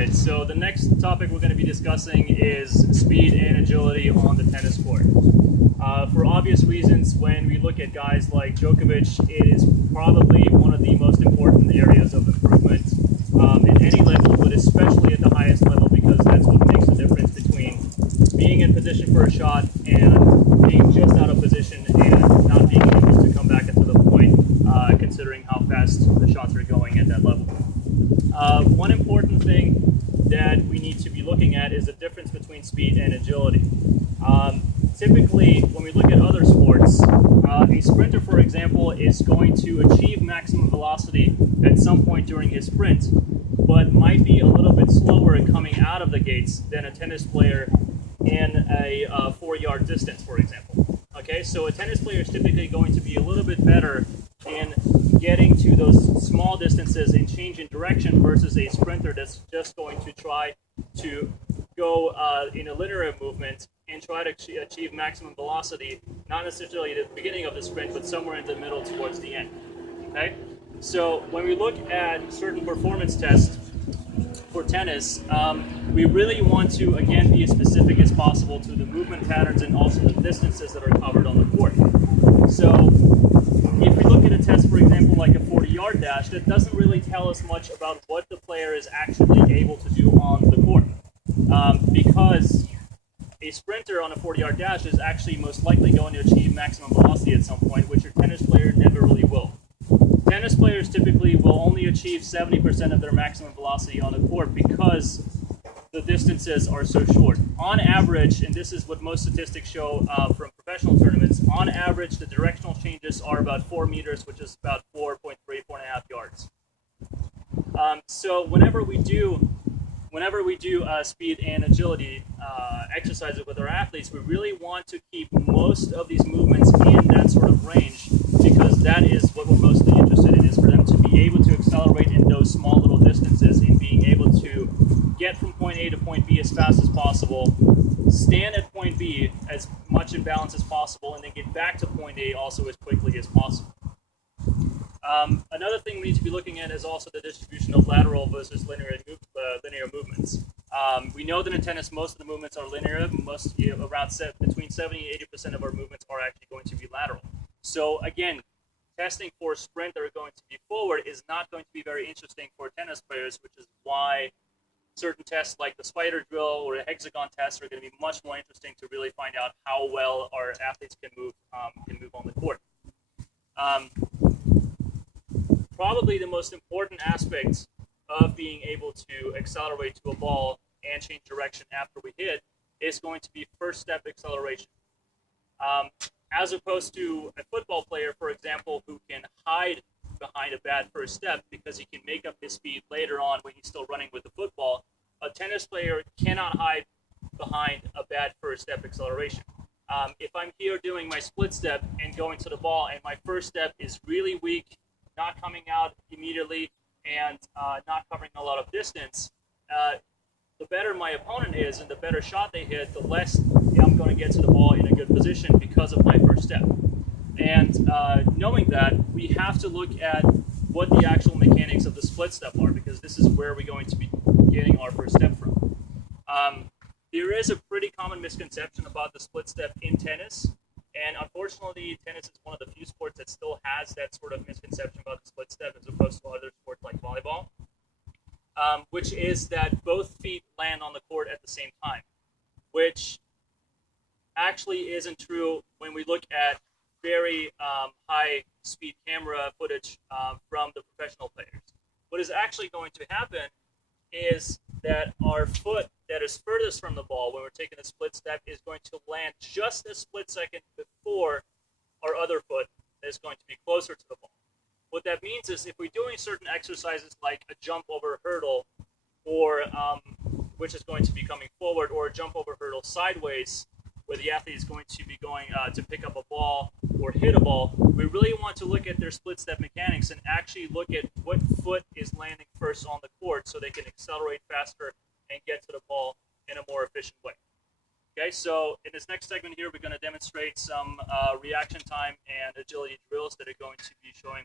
right, so the next topic we're going to be discussing is speed and agility on the tennis court. For obvious reasons, when we look at guys like Djokovic, it is probably one of the most important areas of improvement at any level, but especially at the highest level, because that's what makes the difference between being in position for a shot and being just out of position and not being able to come back into the point, considering how fast the shots are going at that level. One important thing that we need to be looking at is the difference between speed and agility. Typically, when we look at other sports, a sprinter, for example, is going to achieve maximum velocity at some point during his sprint, but might be a little bit slower coming out of the gates than a tennis player in a 4-yard distance, for example. Okay, so a tennis player is typically going to be a little bit better in getting to those small distances and change in direction versus a sprinter that's just going to try to go in a linear movement and try to achieve maximum velocity, not necessarily at the beginning of the sprint, but somewhere in the middle towards the end. Okay, so when we look at certain performance tests for tennis, we really want to, again, be as specific as possible to the movement patterns and also the distances that are covered on the court. So if we look at a test, for example, like a 40-yard dash, that doesn't really tell us much about what the player is actually able to do on the court. Because a sprinter on a 40-yard dash is actually most likely going to achieve maximum velocity at some point, which your tennis player never really will. Tennis players typically will only achieve 70% of their maximum velocity on the court because the distances are so short. On average, and this is what most statistics show from professional tournaments, on average the directional changes are about 4 meters, which is about 4.5 yards. So whenever we do speed and agility exercises with our athletes, we really want to keep most of these movements in that sort of range, because that is what we're mostly interested in, is for them to be able to accelerate in those small little distances and being able to get from point A to point B as fast as possible, stand at point B as much in balance as possible, and then get back to point A also as quickly as possible. Another thing we need to be looking at is also the distribution of lateral versus linear movements. We know that in tennis, most of the movements are linear. Between 70 and 80% of our movements are actually going to be lateral. So again, testing for sprint that are going to be forward is not going to be very interesting for tennis players, which is why certain tests like the spider drill or the hexagon test are going to be much more interesting to really find out how well our athletes can move on the court. Probably the most important aspect of being able to accelerate to a ball and change direction after we hit is going to be first step acceleration. As opposed to a football player, for example, who can hide behind a bad first step because he can make up his speed later on when he's still running with the football, a tennis player cannot hide behind a bad first step acceleration. If I'm here doing my split step and going to the ball and my first step is really weak, not coming out immediately, and not covering a lot of distance, the better my opponent is and the better shot they hit, the less I'm going to get to the ball in a good position because of my first step. And knowing that, we have to look at what the actual mechanics of the split step are, because this is where we're going to be getting our first step from. There is a pretty common misconception about the split step in tennis, and unfortunately, tennis is one of the few sports that still has that sort of misconception about the split step as opposed to other sports like volleyball, which is that both feet land on the court at the same time, which actually isn't true when we look at very high-speed camera footage from the professional players. What is actually going to happen is that our foot that is furthest from the ball when we're taking a split step is going to land just a split second before our other foot that is going to be closer to the ball. What that means is if we're doing certain exercises like a jump over a hurdle, or which is going to be coming forward, or a jump over hurdle sideways, where the athlete is going to be going to pick up a ball or hit a ball, we really want to look at their split step mechanics and actually look at what foot is landing first on the court so they can accelerate faster and get to the ball in a more efficient way. Okay, so in this next segment here, we're going to demonstrate some reaction time and agility drills that are going to be showing